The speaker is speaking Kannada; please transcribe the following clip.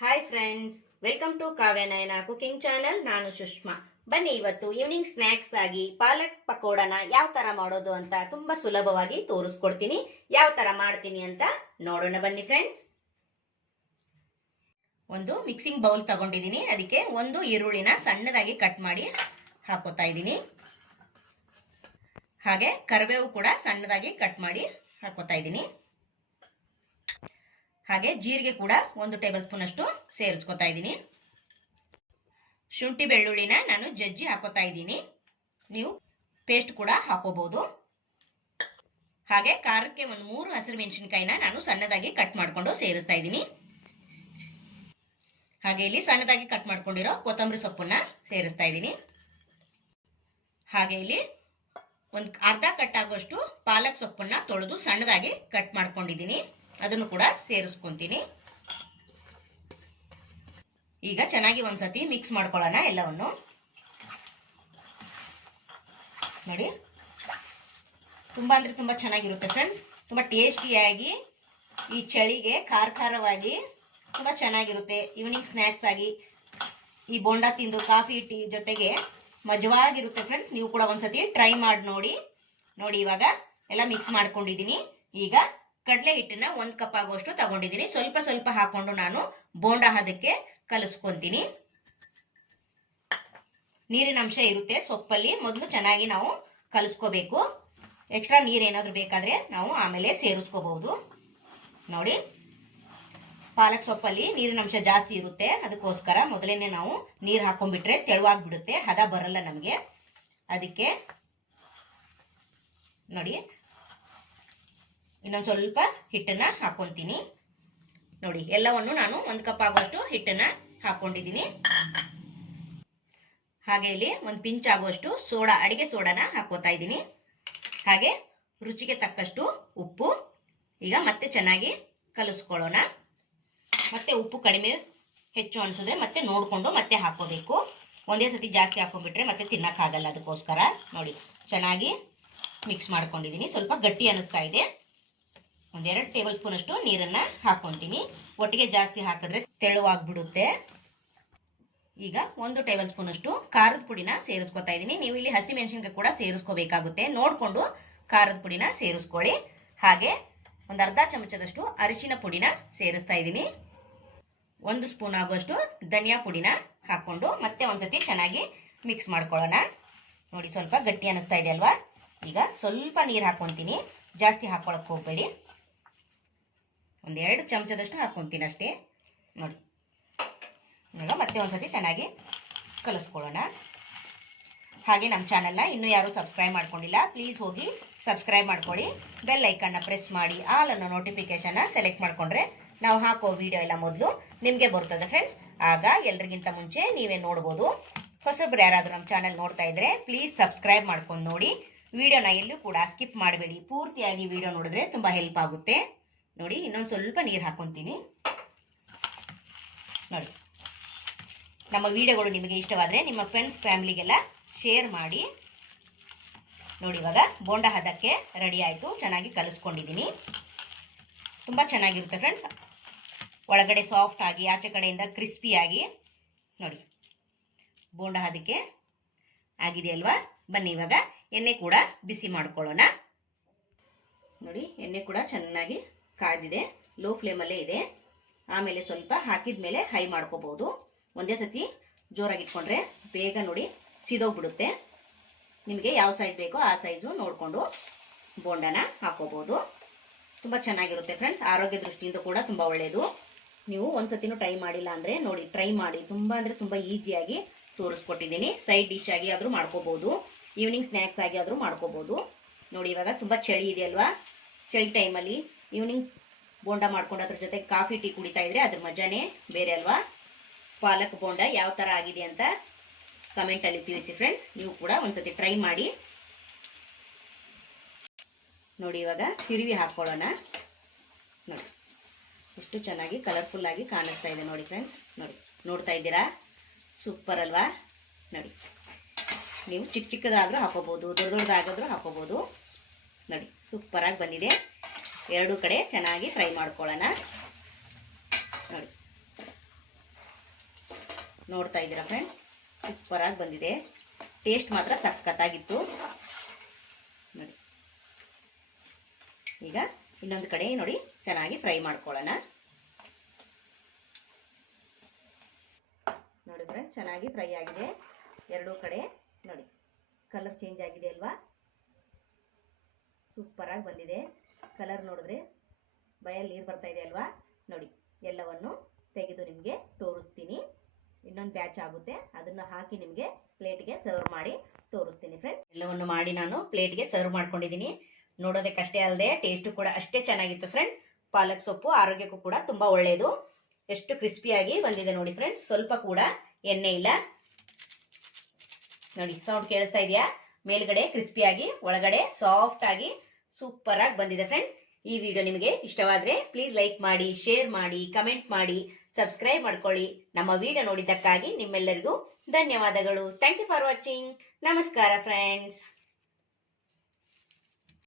Hi friends, welcome to Kavya Nayana cooking channel. ನಾನು ಸುಷ್ಮಾ. ಬನ್ನಿ ಇವತ್ತು ಈವ್ನಿಂಗ್ ಸ್ನ್ಯಾಕ್ಸ್ ಆಗಿ ಪಾಲಕ್ ಪಕೋಡನ ಯಾವ ತರ ಮಾಡೋದು ಅಂತ ತುಂಬಾ ಸುಲಭವಾಗಿ ತೋರಿಸ್ಕೊಡ್ತೀನಿ. ಯಾವ ತರ ಮಾಡ್ತೀನಿ ಅಂತ ನೋಡೋಣ ಬನ್ನಿ ಫ್ರೆಂಡ್ಸ್. ಒಂದು ಮಿಕ್ಸಿಂಗ್ ಬೌಲ್ ತಗೊಂಡಿದ್ದೀನಿ. ಅದಕ್ಕೆ ಒಂದು ಈರುಳ್ಳಿನ ಸಣ್ಣದಾಗಿ ಕಟ್ ಮಾಡಿ ಹಾಕೋತಾ ಇದ್ದೀನಿ. ಹಾಗೆ ಕರಿಬೇವು ಕೂಡ ಸಣ್ಣದಾಗಿ ಕಟ್ ಮಾಡಿ ಹಾಕೋತಾ ಇದ್ದೀನಿ. ಹಾಗೆ ಜೀರಿಗೆ ಕೂಡ 1 ಟೇಬಲ್ ಸ್ಪೂನ್ ಅಷ್ಟು ಸೇರಿಸ್ಕೊತಾ ಇದ್ದೀನಿ. ಶುಂಠಿ ಬೆಳ್ಳುಳ್ಳಿನ ನಾನು ಜಜ್ಜಿ ಹಾಕೋತಾ ಇದ್ದೀನಿ. ನೀವು ಪೇಸ್ಟ್ ಕೂಡ ಹಾಕೋಬಹುದು. ಹಾಗೆ ಖಾರಕ್ಕೆ 3 ಹಸಿರು ಮೆಣಸಿನಕಾಯಿನ ನಾನು ಸಣ್ಣದಾಗಿ ಕಟ್ ಮಾಡ್ಕೊಂಡು ಸೇರಿಸ್ತಾ ಇದ್ದೀನಿ. ಹಾಗೆ ಇಲ್ಲಿ ಸಣ್ಣದಾಗಿ ಕಟ್ ಮಾಡ್ಕೊಂಡಿರೋ ಕೊತ್ತಂಬರಿ ಸೊಪ್ಪನ್ನ ಸೇರಿಸ್ತಾ ಇದ್ದೀನಿ. ಹಾಗೆ ಇಲ್ಲಿ ಒಂದು ಅರ್ಧ ಕಟ್ ಆಗುವಷ್ಟು ಪಾಲಕ್ ಸೊಪ್ಪನ್ನ ತೊಳೆದು ಸಣ್ಣದಾಗಿ ಕಟ್ ಮಾಡ್ಕೊಂಡಿದ್ದೀನಿ. ಅದನ್ನು ಕೂಡ ಸೇರಿಸ್ಕೊಂತೀನಿ. ಈಗ ಚೆನ್ನಾಗಿ ಒಂದ್ಸತಿ ಮಿಕ್ಸ್ ಮಾಡ್ಕೊಳ್ಳೋಣ ಎಲ್ಲವನ್ನು. ನೋಡಿ, ತುಂಬಾ ಅಂದ್ರೆ ತುಂಬಾ ಚೆನ್ನಾಗಿರುತ್ತೆ ಫ್ರೆಂಡ್ಸ್. ತುಂಬಾ ಟೇಸ್ಟಿಯಾಗಿ ಈ ಚಳಿಗೆ ಖಾರವಾಗಿ ತುಂಬಾ ಚೆನ್ನಾಗಿರುತ್ತೆ. ಈವ್ನಿಂಗ್ ಸ್ನ್ಯಾಕ್ಸ್ ಆಗಿ ಈ ಬೋಂಡಾ ತಿಂದು ಕಾಫಿ ಟೀ ಜೊತೆಗೆ ಮಜವಾಗಿರುತ್ತೆ ಫ್ರೆಂಡ್ಸ್. ನೀವು ಕೂಡ ಒಂದ್ಸತಿ ಟ್ರೈ ಮಾಡಿ ನೋಡಿ. ಇವಾಗ ಎಲ್ಲ ಮಿಕ್ಸ್ ಮಾಡ್ಕೊಂಡಿದ್ದೀನಿ. ಈಗ ಕಡಲೆ ಹಿಟ್ಟನ್ನ 1 ಕಪ್ ಆಗುವಷ್ಟು ತಗೊಂಡಿದ್ದೀನಿ. ಸ್ವಲ್ಪ ಹಾಕೊಂಡು ನಾನು ಬೋಂಡಾ ಹದಕ್ಕೆ ಕಲಿಸ್ಕೊಂತೀನಿ. ನೀರಿನ ಅಂಶ ಇರುತ್ತೆ ಸೊಪ್ಪಲ್ಲಿ. ಮೊದಲು ಚೆನ್ನಾಗಿ ನಾವು ಕಲಿಸ್ಕೋಬೇಕು. ಎಕ್ಸ್ಟ್ರಾ ನೀರು ಏನಾದ್ರು ಬೇಕಾದ್ರೆ ನಾವು ಆಮೇಲೆ ಸೇರಿಸ್ಕೋಬಹುದು. ನೋಡಿ, ಪಾಲಕ್ ಸೊಪ್ಪಲ್ಲಿ ನೀರಿನ ಅಂಶ ಜಾಸ್ತಿ ಇರುತ್ತೆ. ಅದಕ್ಕೋಸ್ಕರ ಮೊದಲೇನೆ ನಾವು ನೀರು ಹಾಕೊಂಡ್ಬಿಟ್ರೆ ತೆಳುವಾಗ್ಬಿಡುತ್ತೆ, ಹದ ಬರಲ್ಲ ನಮಗೆ. ಅದಕ್ಕೆ ನೋಡಿ, ಇನ್ನೊಂದು ಸ್ವಲ್ಪ ಹಿಟ್ಟನ್ನ ಹಾಕೊಂತೀನಿ. ನೋಡಿ, ಎಲ್ಲವನ್ನು ನಾನು 1 ಕಪ್ ಆಗುವಷ್ಟು ಹಿಟ್ಟನ್ನ ಹಾಕೊಂಡಿದ್ದೀನಿ. ಹಾಗೆ ಇಲ್ಲಿ 1 ಪಿಂಚ್ ಆಗುವಷ್ಟು ಸೋಡಾ, ಅಡಿಗೆ ಸೋಡಾನ ಹಾಕೋತಾ ಇದ್ದೀನಿ. ಹಾಗೆ ರುಚಿಗೆ ತಕ್ಕಷ್ಟು ಉಪ್ಪು. ಈಗ ಮತ್ತೆ ಚೆನ್ನಾಗಿ ಕಲಿಸ್ಕೊಳ್ಳೋಣ. ಮತ್ತೆ ಉಪ್ಪು ಕಡಿಮೆ ಹೆಚ್ಚು ಅನ್ಸಿದ್ರೆ ಮತ್ತೆ ನೋಡ್ಕೊಂಡು ಮತ್ತೆ ಹಾಕೋಬೇಕು. ಒಂದೇ ಸತಿ ಜಾಸ್ತಿ ಹಾಕೊಂಡ್ಬಿಟ್ರೆ ಮತ್ತೆ ತಿನ್ನಕ್ಕಾಗಲ್ಲ. ಅದಕ್ಕೋಸ್ಕರ ನೋಡಿ, ಚೆನ್ನಾಗಿ ಮಿಕ್ಸ್ ಮಾಡ್ಕೊಂಡಿದ್ದೀನಿ. ಸ್ವಲ್ಪ ಗಟ್ಟಿ ಅನಿಸ್ತಾ ಇದೆ. 1-2 ಟೇಬಲ್ ಸ್ಪೂನ್ ಅಷ್ಟು ನೀರನ್ನ ಹಾಕೊಂತೀನಿ. ಒಟ್ಟಿಗೆ ಜಾಸ್ತಿ ಹಾಕಿದ್ರೆ ತೆಳುವಾಗ್ಬಿಡುತ್ತೆ. ಈಗ 1 ಟೇಬಲ್ ಸ್ಪೂನ್ ಅಷ್ಟು ಖಾರದ ಪುಡಿನ ಸೇರಿಸ್ಕೊತಾ ಇದ್ದೀನಿ. ನೀವು ಇಲ್ಲಿ ಹಸಿ ಮೆಣಸಿನಕಾಯಿ ಕೂಡ ಸೇರಿಸ್ಕೋಬೇಕಾಗುತ್ತೆ. ನೋಡ್ಕೊಂಡು ಖಾರದ ಪುಡಿನ ಸೇರಿಸ್ಕೊಳ್ಳಿ. ಹಾಗೆ 1/2 ಚಮಚದಷ್ಟು ಅರಿಶಿನ ಪುಡಿನ ಸೇರಿಸ್ತಾ ಇದ್ದೀನಿ. 1 ಸ್ಪೂನ್ ಆಗುವಷ್ಟು ಧನಿಯಾ ಪುಡಿನ ಹಾಕೊಂಡು ಮತ್ತೆ ಒಂದ್ಸತಿ ಚೆನ್ನಾಗಿ ಮಿಕ್ಸ್ ಮಾಡ್ಕೊಳ್ಳೋಣ. ನೋಡಿ, ಸ್ವಲ್ಪ ಗಟ್ಟಿ ಅನಿಸ್ತಾ ಇದೆ ಅಲ್ವಾ. ಈಗ ಸ್ವಲ್ಪ ನೀರು ಹಾಕೊಂತೀನಿ. ಜಾಸ್ತಿ ಹಾಕೊಳಕ್ ಹೋಗ್ಬೇಡಿ. 1-2 ಚಮಚದಷ್ಟು ಹಾಕೊಂತೀನಿ ಅಷ್ಟೇ. ನೋಡಿ, ಈಗ ಮತ್ತೆ ಒಂದ್ಸತಿ ಚೆನ್ನಾಗಿ ಕಲಿಸ್ಕೊಳ್ಳೋಣ. ಹಾಗೆ ನಮ್ಮ ಚಾನಲ್ನ ಇನ್ನೂ ಯಾರು ಸಬ್ಸ್ಕ್ರೈಬ್ ಮಾಡ್ಕೊಂಡಿಲ್ಲ, ಪ್ಲೀಸ್ ಹೋಗಿ ಸಬ್ಸ್ಕ್ರೈಬ್ ಮಾಡ್ಕೊಳ್ಳಿ. ಬೆಲ್ ಐಕನ್ನ ಪ್ರೆಸ್ ಮಾಡಿ ಆಲ್ ಅನ್ನೋ ನೋಟಿಫಿಕೇಶನ್ನ ಸೆಲೆಕ್ಟ್ ಮಾಡ್ಕೊಂಡ್ರೆ ನಾವು ಹಾಕೋ ವಿಡಿಯೋ ಎಲ್ಲ ಮೊದಲು ನಿಮಗೆ ಬರ್ತದೆ ಫ್ರೆಂಡ್ಸ್. ಆಗ ಎಲ್ರಿಗಿಂತ ಮುಂಚೆ ನೀವೇ ನೋಡ್ಬೋದು. ಹೊಸಬ್ರು ಯಾರಾದರೂ ನಮ್ಮ ಚಾನಲ್ ನೋಡ್ತಾ ಇದ್ರೆ ಪ್ಲೀಸ್ ಸಬ್ಸ್ಕ್ರೈಬ್ ಮಾಡ್ಕೊಂಡು ನೋಡಿ. ವಿಡಿಯೋನ ಎಲ್ಲೂ ಕೂಡ ಸ್ಕಿಪ್ ಮಾಡಬೇಡಿ. ಪೂರ್ತಿಯಾಗಿ ವಿಡಿಯೋ ನೋಡಿದ್ರೆ ತುಂಬ ಹೆಲ್ಪ್ ಆಗುತ್ತೆ. ನೋಡಿ, ಇನ್ನೊಂದು ಸ್ವಲ್ಪ ನೀರು ಹಾಕೊಂತೀನಿ. ನೋಡಿ, ನಮ್ಮ ವಿಡಿಯೋಗಳು ನಿಮಗೆ ಇಷ್ಟವಾದರೆ ನಿಮ್ಮ ಫ್ರೆಂಡ್ಸ್ ಫ್ಯಾಮಿಲಿಗೆಲ್ಲ ಶೇರ್ ಮಾಡಿ. ನೋಡಿ, ಇವಾಗ ಬೋಂಡಾ ಹದಕ್ಕೆ ರೆಡಿ ಆಯಿತು. ಚೆನ್ನಾಗಿ ಕಲಿಸ್ಕೊಂಡಿದ್ದೀನಿ. ತುಂಬ ಚೆನ್ನಾಗಿರುತ್ತೆ ಫ್ರೆಂಡ್ಸ್. ಒಳಗಡೆ ಸಾಫ್ಟ್ ಆಗಿ ಆಚೆ ಕಡೆಯಿಂದ ಕ್ರಿಸ್ಪಿಯಾಗಿ. ನೋಡಿ, ಬೋಂಡಾ ಹದಕ್ಕೆ ಆಗಿದೆ ಅಲ್ವಾ. ಬನ್ನಿ ಇವಾಗ ಎಣ್ಣೆ ಕೂಡ ಬಿಸಿ ಮಾಡ್ಕೊಳ್ಳೋಣ. ನೋಡಿ, ಎಣ್ಣೆ ಕೂಡ ಚೆನ್ನಾಗಿ ಕಾದಿದೆ. ಲೋ ಫ್ಲೇಮಲ್ಲೇ ಇದೆ. ಆಮೇಲೆ ಸ್ವಲ್ಪ ಹಾಕಿದ ಮೇಲೆ ಹೈ ಮಾಡ್ಕೋಬಹುದು. ಒಂದೇ ಸತಿ ಜೋರಾಗಿ ಇಟ್ಕೊಂಡ್ರೆ ಬೇಗ ನೋಡಿ ಸಿದೋಗ್ಬಿಡುತ್ತೆ. ನಿಮಗೆ ಯಾವ ಸೈಜ್ ಬೇಕೋ ಆ ಸೈಜು ನೋಡಿಕೊಂಡು ಬೋಂಡಾನ ಹಾಕೋಬಹುದು. ತುಂಬ ಚೆನ್ನಾಗಿರುತ್ತೆ ಫ್ರೆಂಡ್ಸ್. ಆರೋಗ್ಯ ದೃಷ್ಟಿಯಿಂದ ಕೂಡ ತುಂಬ ಒಳ್ಳೆಯದು. ನೀವು ಒಂದ್ಸತಿನೂ ಟ್ರೈ ಮಾಡಿಲ್ಲ ಅಂದರೆ ನೋಡಿ, ಟ್ರೈ ಮಾಡಿ. ತುಂಬ ಅಂದರೆ ತುಂಬ ಈಸಿಯಾಗಿ ತೋರಿಸ್ಕೊಟ್ಟಿದ್ದೀನಿ. ಸೈಡ್ ಡಿಶ್ ಆಗಿ ಆದರೂ ಮಾಡ್ಕೋಬಹುದು, ಈವ್ನಿಂಗ್ ಸ್ನ್ಯಾಕ್ಸ್ ಆಗಿ ಆದರೂ ಮಾಡ್ಕೋಬಹುದು. ನೋಡಿ, ಇವಾಗ ತುಂಬ ಚಳಿ ಇದೆ ಅಲ್ವಾ. ಚಳಿ ಟೈಮಲ್ಲಿ ಈವ್ನಿಂಗ್ ಬೋಂಡ ಮಾಡ್ಕೊಂಡು ಅದ್ರ ಜೊತೆ ಕಾಫಿ ಟೀ ಕುಡಿತಾ ಇದ್ರೆ ಅದ್ರ ಮಜಾನೇ ಬೇರೆ ಅಲ್ವಾ. ಪಾಲಕ್ ಬೋಂಡ ಯಾವ ಥರ ಆಗಿದೆ ಅಂತ ಕಮೆಂಟಲ್ಲಿ ತಿಳಿಸಿ ಫ್ರೆಂಡ್ಸ್. ನೀವು ಕೂಡ ಒಂದ್ಸತಿ ಟ್ರೈ ಮಾಡಿ. ನೋಡಿ, ಇವಾಗ ತಿರುವಿ ಹಾಕ್ಕೊಳ್ಳೋಣ. ನೋಡಿ, ಎಷ್ಟು ಚೆನ್ನಾಗಿ ಕಲರ್ಫುಲ್ಲಾಗಿ ಕಾಣಿಸ್ತಾ ಇದೆ ನೋಡಿ ಫ್ರೆಂಡ್ಸ್. ನೋಡಿ, ನೋಡ್ತಾ ಇದ್ದೀರಾ, ಸೂಪರ್ ಅಲ್ವಾ. ನೋಡಿ, ನೀವು ಚಿಕ್ಕದಾದ್ರೂ ಹಾಕೋಬಹುದು, ದೊಡ್ಡದಾಗಾದ್ರೂ ಹಾಕೋಬಹುದು. ನೋಡಿ, ಸೂಪರಾಗಿ ಬಂದಿದೆ. ಎರಡೂ ಕಡೆ ಚೆನ್ನಾಗಿ ಫ್ರೈ ಮಾಡ್ಕೊಳ್ಳೋಣ. ನೋಡಿ, ನೋಡ್ತಾ ಇದ್ದೀರಾ ಫ್ರೆಂಡ್, ಸೂಪರಾಗಿ ಬಂದಿದೆ. ಟೇಸ್ಟ್ ಮಾತ್ರ ಸಖತ್ತಾಗಿತ್ತು ನೋಡಿ. ಈಗ ಇನ್ನೊಂದು ಕಡೆ ನೋಡಿ ಚೆನ್ನಾಗಿ ಫ್ರೈ ಮಾಡ್ಕೊಳ್ಳೋಣ. ನೋಡಿ ಫ್ರೆಂಡ್, ಚೆನ್ನಾಗಿ ಫ್ರೈ ಆಗಿದೆ ಎರಡೂ ಕಡೆ. ನೋಡಿ ಕಲರ್ ಚೇಂಜ್ ಆಗಿದೆ ಅಲ್ವಾ, ಸೂಪರಾಗಿ ಬಂದಿದೆ. ಕಲರ್ ನೋಡಿದ್ರೆ ಬಾಯಲ್ಲಿ ನೀರು ಬರ್ತಾ ಇದೆ ಅಲ್ವಾ. ನೋಡಿ ಎಲ್ಲವನ್ನು ತೆಗೆದು ನಿಮಗೆ ತೋರಿಸ್ತೀನಿ. ಇನ್ನೊಂದು ಬ್ಯಾಚ್ ಆಗುತ್ತೆ, ಅದನ್ನು ಹಾಕಿ ನಿಮಗೆ ಪ್ಲೇಟ್ಗೆ ಸರ್ವ್ ಮಾಡಿ ತೋರಿಸ್ತೀನಿ ಫ್ರೆಂಡ್. ಎಲ್ಲವನ್ನು ಮಾಡಿ ನಾನು ಪ್ಲೇಟ್ಗೆ ಸರ್ವ್ ಮಾಡ್ಕೊಂಡಿದ್ದೀನಿ. ನೋಡೋದಕ್ಕಷ್ಟೇ ಅಲ್ಲದೆ ಟೇಸ್ಟು ಕೂಡ ಅಷ್ಟೇ ಚೆನ್ನಾಗಿತ್ತು ಫ್ರೆಂಡ್. ಪಾಲಕ್ ಸೊಪ್ಪು ಆರೋಗ್ಯಕ್ಕೂ ಕೂಡ ತುಂಬ ಒಳ್ಳೆಯದು. ಎಷ್ಟು ಕ್ರಿಸ್ಪಿಯಾಗಿ ಬಂದಿದೆ ನೋಡಿ ಫ್ರೆಂಡ್ಸ್, ಸ್ವಲ್ಪ ಕೂಡ ಎಣ್ಣೆ ಇಲ್ಲ. ನೋಡಿ ಸೌಂಡ್ ಕೇಳಿಸ್ತಾ ಇದೆಯಾ? ಮೇಲ್ಗಡೆ ಕ್ರಿಸ್ಪಿಯಾಗಿ ಒಳಗಡೆ ಸಾಫ್ಟ್ ಆಗಿ ಸೂಪರ್ ಆಗಿ ಬಂದಿದೆ ಫ್ರೆಂಡ್. ಈ ವಿಡಿಯೋ ನಿಮಗೆ ಇಷ್ಟವಾದರೆ ಪ್ಲೀಸ್ ಲೈಕ್ ಮಾಡಿ, ಶೇರ್ ಮಾಡಿ, ಕಮೆಂಟ್ ಮಾಡಿ, ಸಬ್ಸ್ಕ್ರೈಬ್ ಮಾಡ್ಕೊಳ್ಳಿ. ನಮ್ಮ ವಿಡಿಯೋ ನೋಡಿದ್ದಕ್ಕಾಗಿ ನಿಮ್ಮೆಲ್ಲರಿಗೂ ಧನ್ಯವಾದಗಳು. Thank you for watching. ನಮಸ್ಕಾರ ಫ್ರೆಂಡ್ಸ್.